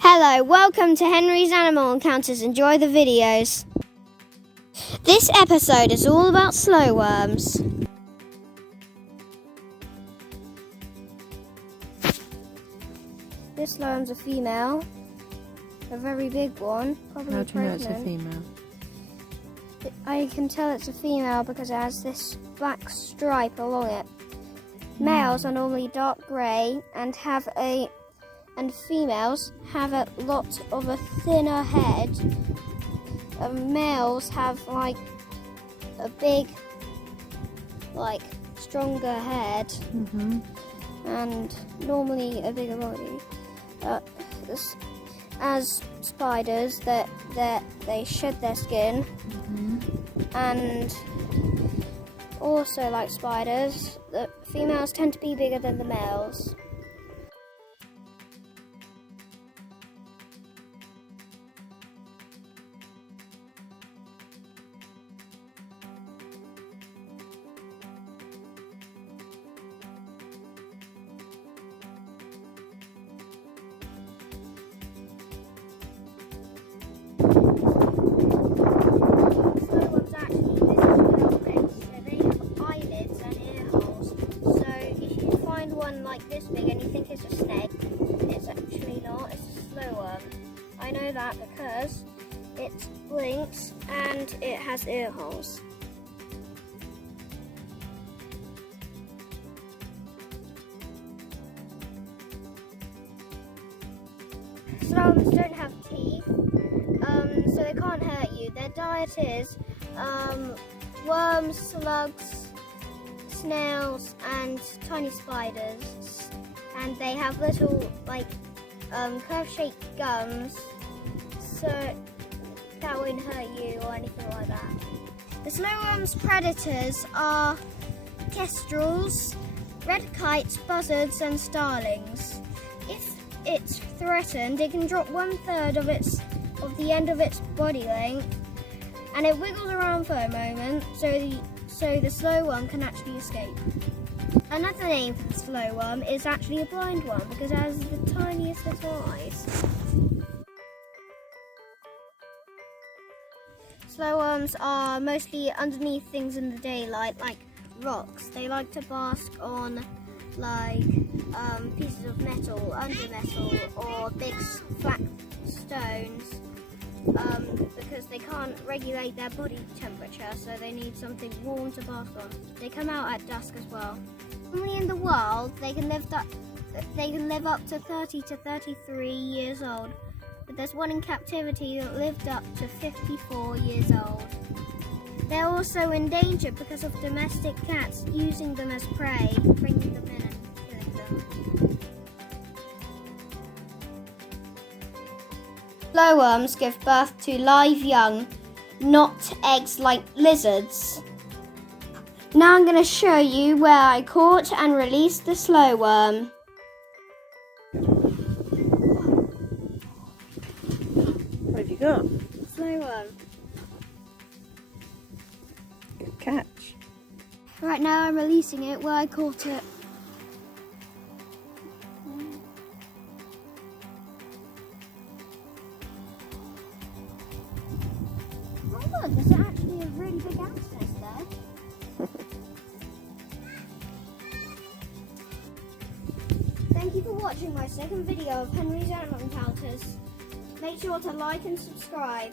Hello, welcome to Henry's Animal Encounters. Enjoy the videos. This episode is all about slow worms. This slow worm's a female, a very big one, probably How do you know it's a pregnant. female? I can tell it's a female because it has this black stripe along it. Males are normally dark grey and females have a lot of a thinner head. Males have like a big, stronger head and normally a bigger body. As spiders, they shed their skin, and also like spiders, the females tend to be bigger than the males. Like this big and you think it's a snake, it's actually not, it's a slow worm. I know that because it blinks and it has ear holes. Slow worms don't have teeth, so they can't hurt you. Their diet is worms, slugs, snails and tiny spiders, and they have little curve-shaped gums, so that won't hurt you or anything like that. The slow worm's predators are kestrels, red kites, buzzards and starlings. If it's threatened, it can drop 1/3 of the end of its body length, and it wiggles around for a moment so the slow worm can actually escape. Another name for the slow worm is actually a blind worm because it has the tiniest little eyes. Slow worms are mostly underneath things in the daylight, like rocks. They like to bask on pieces of metal, under metal, or big flat stones. Because they can't regulate their body temperature, so they need something warm to bask on. They come out at dusk as well. Normally in the wild, they can live up to 30 to 33 years old, but there's one in captivity that lived up to 54 years old. They're also endangered because of domestic cats using them as prey, bringing them in and killing them. Slow worms give birth to live young, not eggs like lizards. Now I'm going to show you where I caught and released the slow worm. What have you got? Slow worm. Good catch. Right now I'm releasing it where I caught it. Oh look, there's actually a really big ant nest there. Thank you for watching my second video of Henry's Animal Encounters. Make sure to like and subscribe.